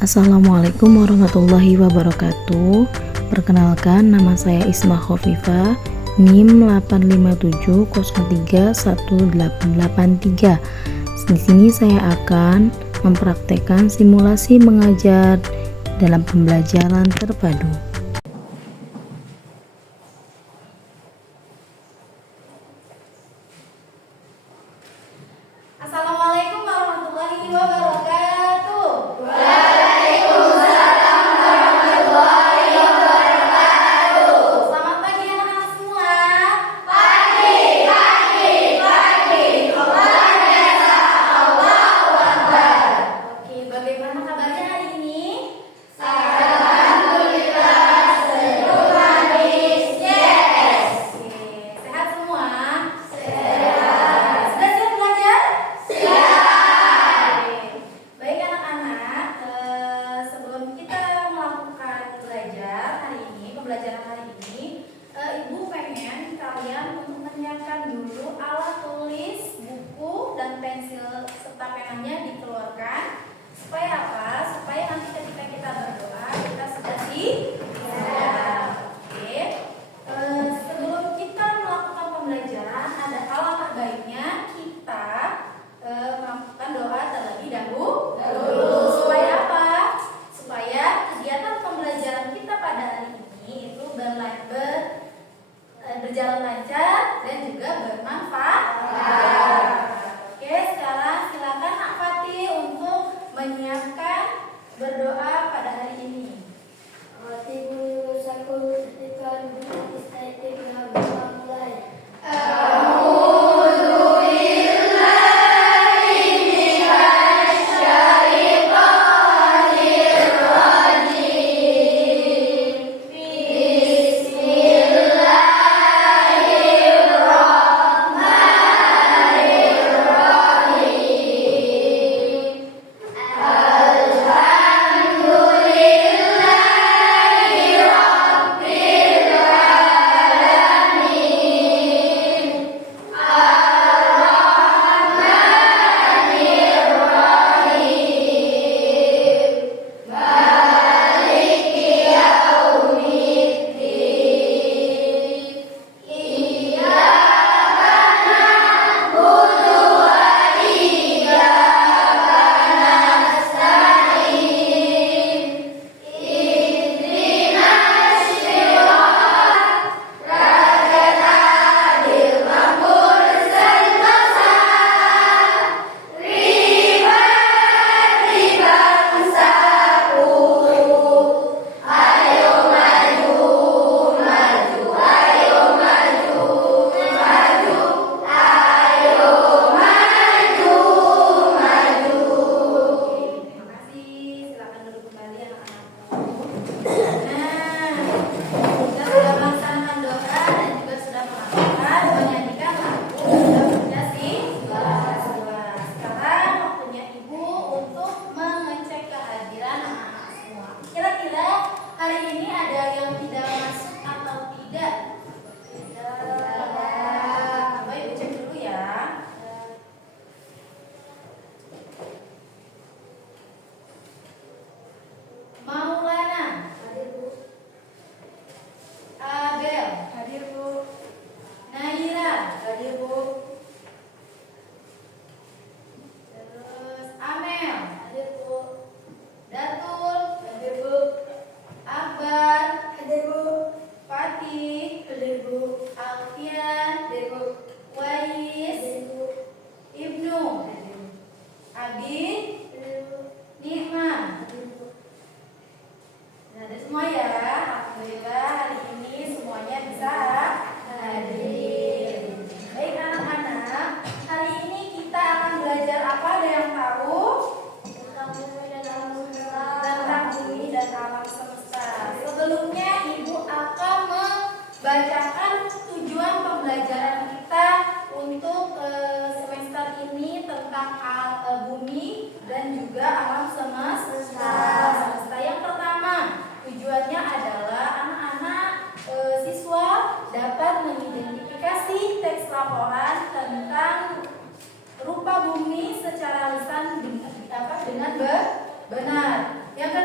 Assalamualaikum warahmatullahi wabarakatuh. Perkenalkan, nama saya Isma Khofifah, NIM 857031883. Di sini saya akan mempraktekkan simulasi mengajar dalam pembelajaran terpadu. Assalamualaikum warahmatullahi wabarakatuh. Selamat pagi anak-anak semua. Pagi. Luar biasa. Allahu Akbar. Oke, bagaimana kabarnya hari ini? Alhamdulillah, senyum manis. Yes. Oke, sehat semua? Sehat. Sudah siap belajar? Siap. Baik anak-anak, sebelum kita melakukan belajar hari ini, pembelajaran hari ini, Ibu pengen kalian untuk menyiapkan dulu alat tulis, buku, dan pensil serta penanya dikeluarkan. Supaya apa? Supaya nanti ketika kita berdoa kita sudah siap. Oke. Sebelum kita melakukan pembelajaran, ada alangkah baiknya kita melakukan doa terlebih dahulu. Supaya apa? Supaya kegiatan pembelajaran kita pada hari ini itu berjalan lancar dan juga bermanfaat. Oke, sekarang silakan Kak Fatih untuk menyiapkan berdoa pada hari ini. Terima kasih. Silakan duduk kembali anak-anakku. Kita sudah melaksanakan doa dan juga sudah melakukan menyanyikan lagu sudah sudah sih. Sekarang waktunya Ibu untuk mengecek kehadiran anak-anak semua. Kira-kira hari ini ada yang tidak masuk atau tidak? Coba Ibu cek dulu ya. Maulana, Abel, hadir Bu. Naira, hadir Bu. Terus Amel, hadir Bu. Datul, hadir Bu. Akbar, hadir Bu. Fatih, hadir Bu. Alfian, hadir Bu. Wais, hadir Bu. Ibnu, hadir Bu. Abi, hadir Bu. Nikmah, hadir Bu. Nah, ada semua ya. Alhamdulillah hari ini semuanya bisa hadir. Baik anak-anak, hari ini kita akan belajar apa? Ada yang tahu? Tentang bumi dan alam semesta. Sebelumnya Ibu akan membacakan tujuan pembelajaran kita untuk semester ini tentang bumi dan juga alam semesta. Yang pertama, tujuannya adalah anak-anak siswa dapat mengidentifikasi teks laporan tentang rupa bumi secara lisan dengan benar. Yang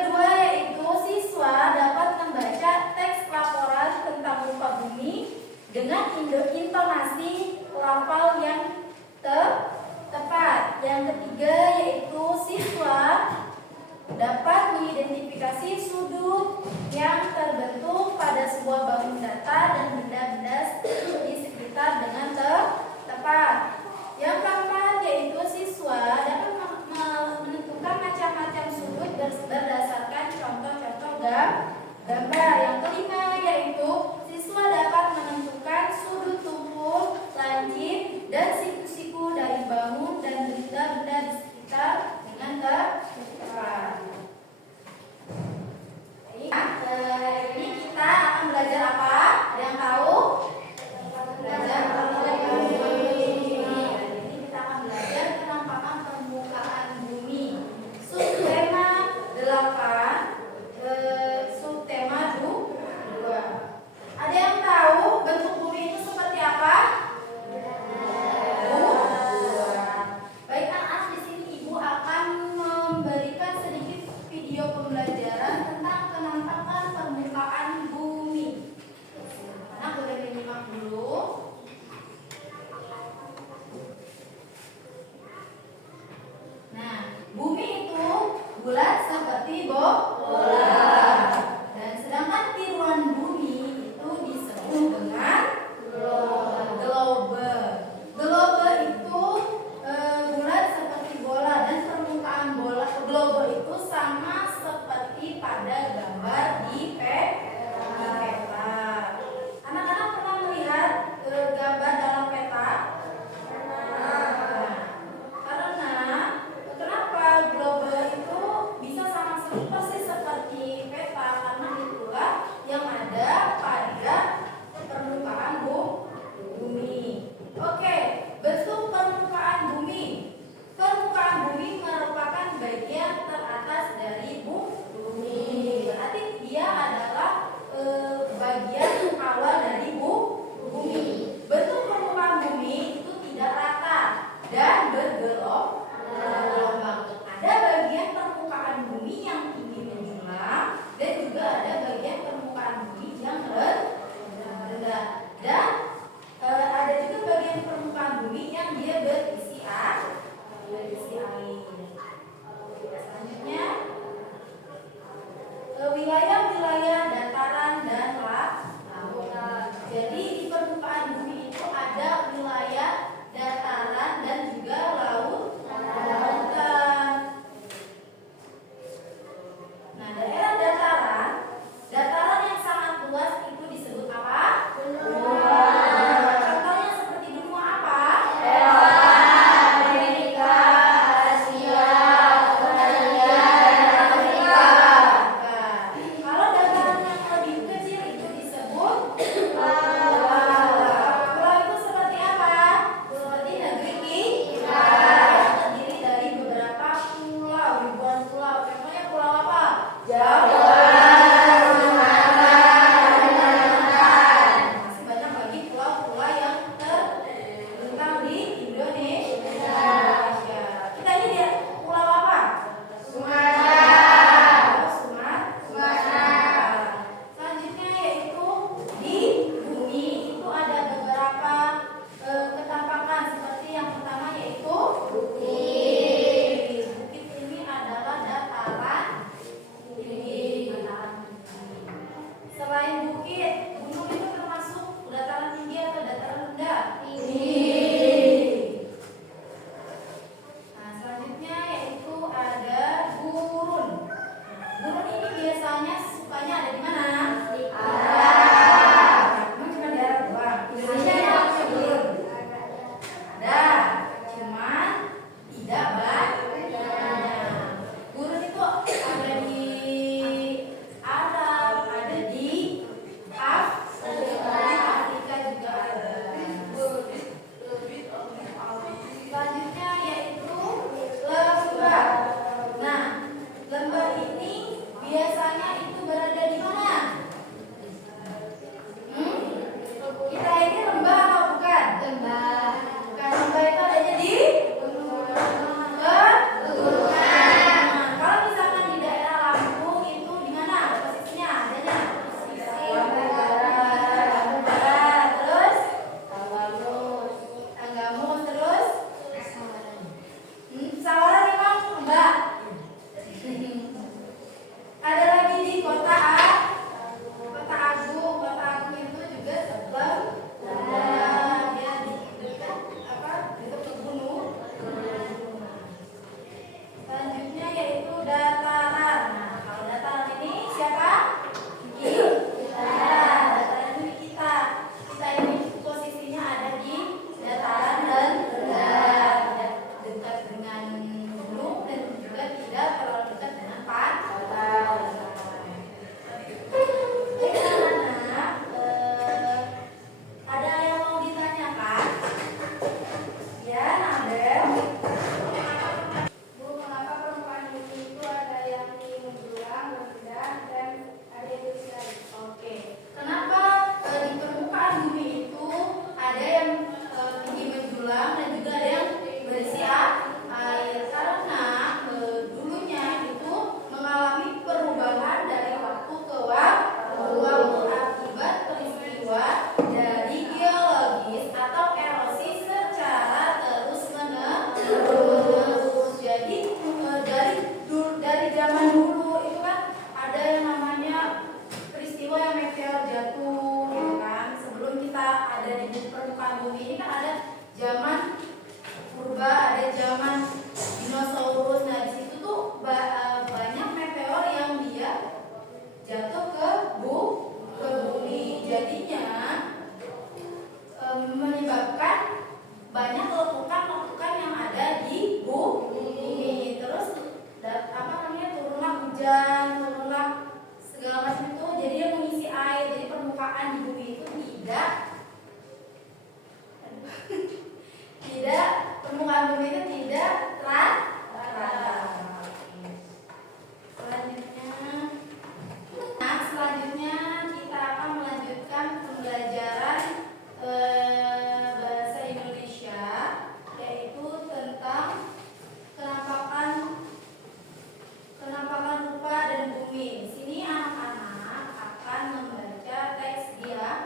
yang terbentuk pada sebuah bangun datar dan benda-benda di sekitar dengan tepat. Yang keempat yaitu siswa dapat menentukan macam-macam sudut berdasarkan contoh-contoh gambar. Yang kelima yaitu siswa dapat menentukan sudut tumpul, lancip, dan siku-siku dari bangun dan benda-benda di sekitar dengan tepat. Hari ini kita akan belajar apa? Ada yang tahu? Belajar bumi. Hari ini kita akan belajar penampakan permukaan bumi. Subtema 8, subtema 2. Ada yang tahu bentuk bumi itu seperti apa? Baik anak-anak, di sini Ibu akan memberikan sedikit video pembelajaran tentang penampakan permukaan bumi. Anak boleh menyimak dulu. Nah, bumi itu bulat seperti bola. Dan sedangkan tiruan bumi itu disebut dengan globe. Globe itu bulat seperti bola dan permukaan globe itu sama seperti pada gambar di peta. Anak-anak pernah melihat gambar dalam peta? Karena kenapa globe itu bisa sama persis seperti peta? Karena itulah yang ada pada permukaan bumi. Oke, bentuk permukaan bumi. Permukaan bumi merupakan bagian teratas dari bumi. Berarti dia adalah bagian awal dari bumi. Bentuk permukaan bumi itu tidak rata dan bergelombang. Ada bagian permukaan bumi yang tinggi menjulang dan juga ada bagian permukaan bumi yang rendah. Dan ada juga bagian permukaan bumi yang dia berisi air. Selanjutnya wilayah-wilayah dataran dan lautan. Jadi di permukaan bumi itu ada wilayah dataran dan juga lautan. Nah, daerah dataran yang sangat luas itu disebut apa? Contohnya seperti benua apa? Amerika, Asia, Australia, dan Afrika. hujan, turunlah segala macam itu, jadi dia mengisi air. Jadi permukaan di bumi itu tidak permukaan bumi itu tidak rata. Selanjutnya kita akan melanjutkan pembelajaran bahasa Indonesia, yaitu tentang penampakan rupa dan bumi. Di sini anak-anak akan membaca teks dialog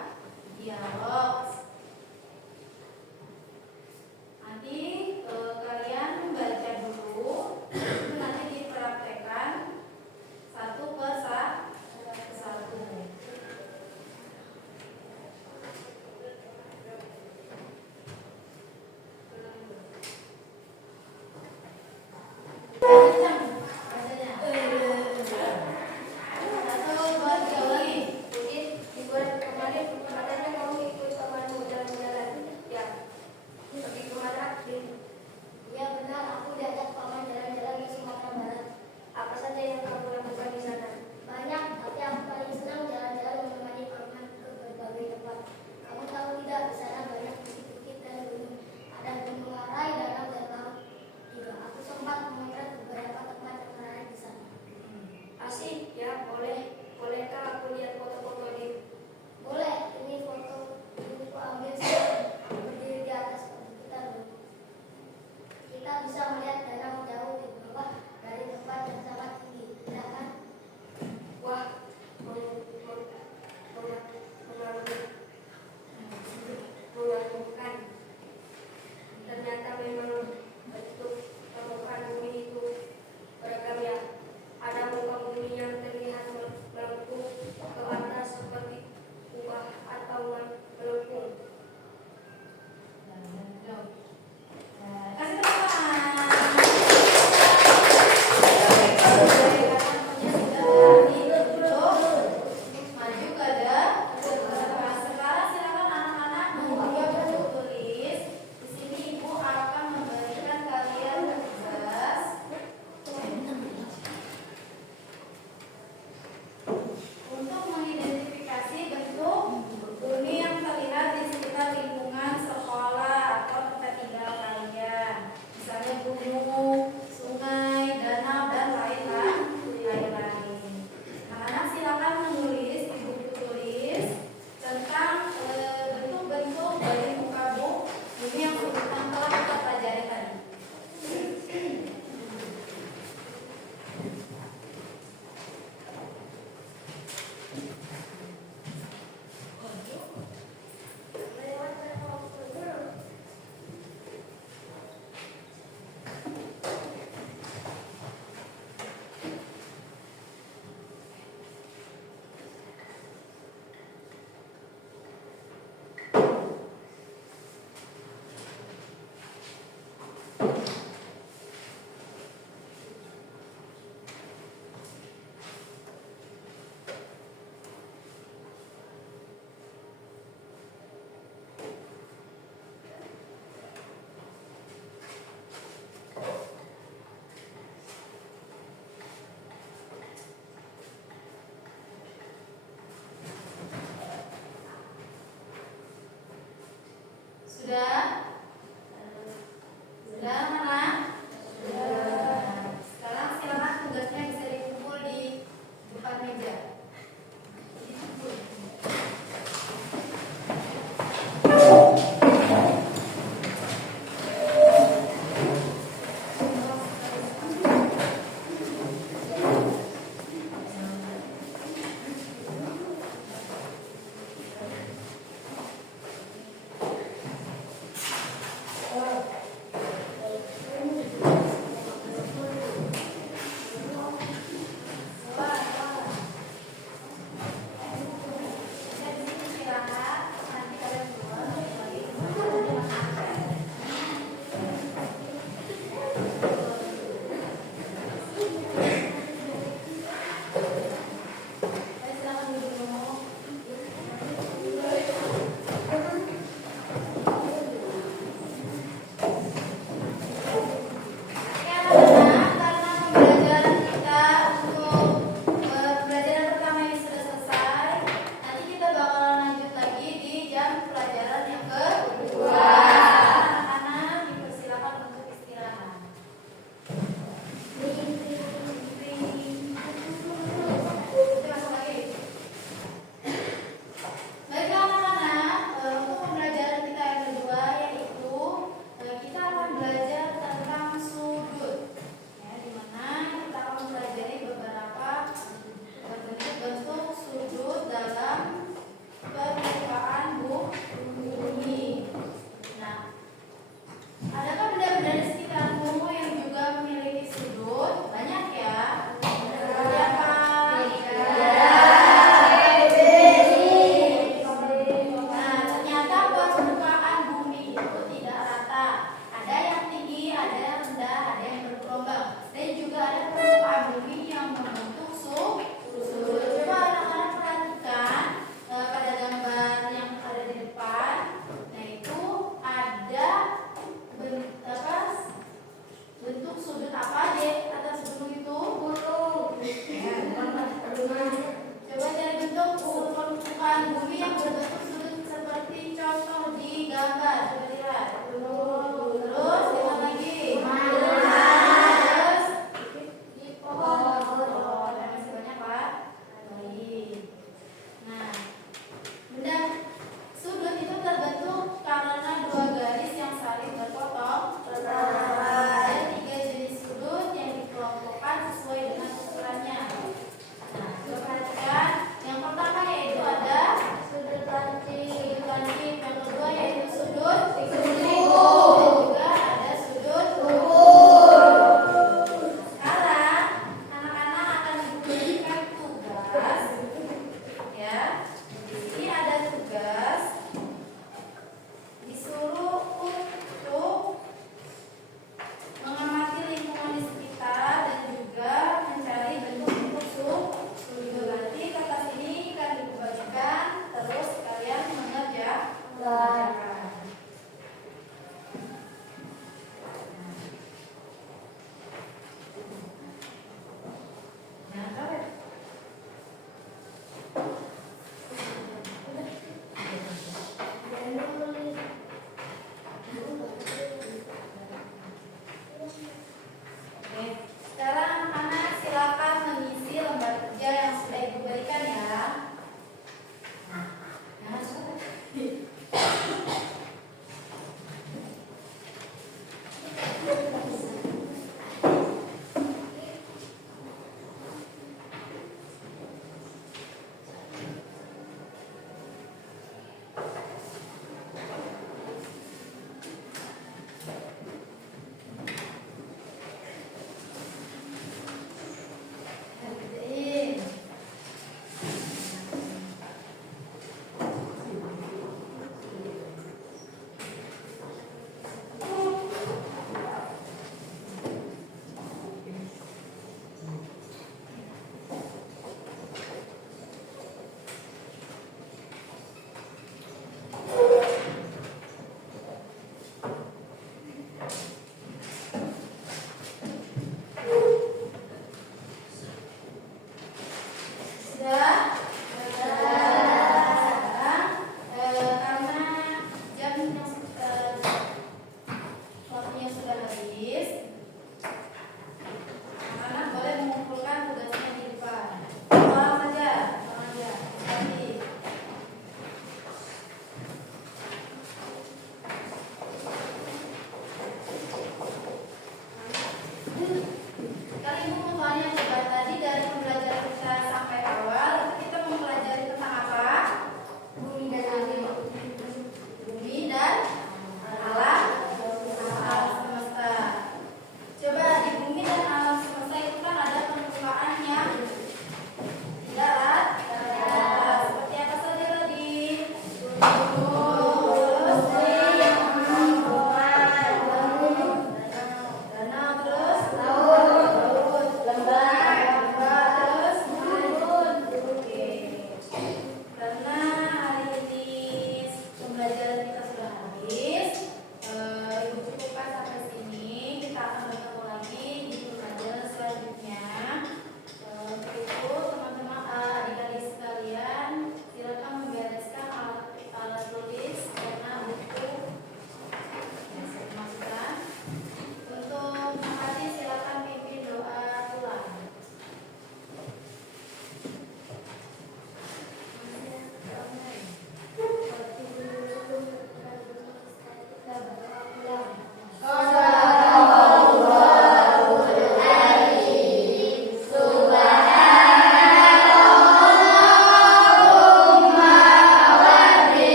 Sudah?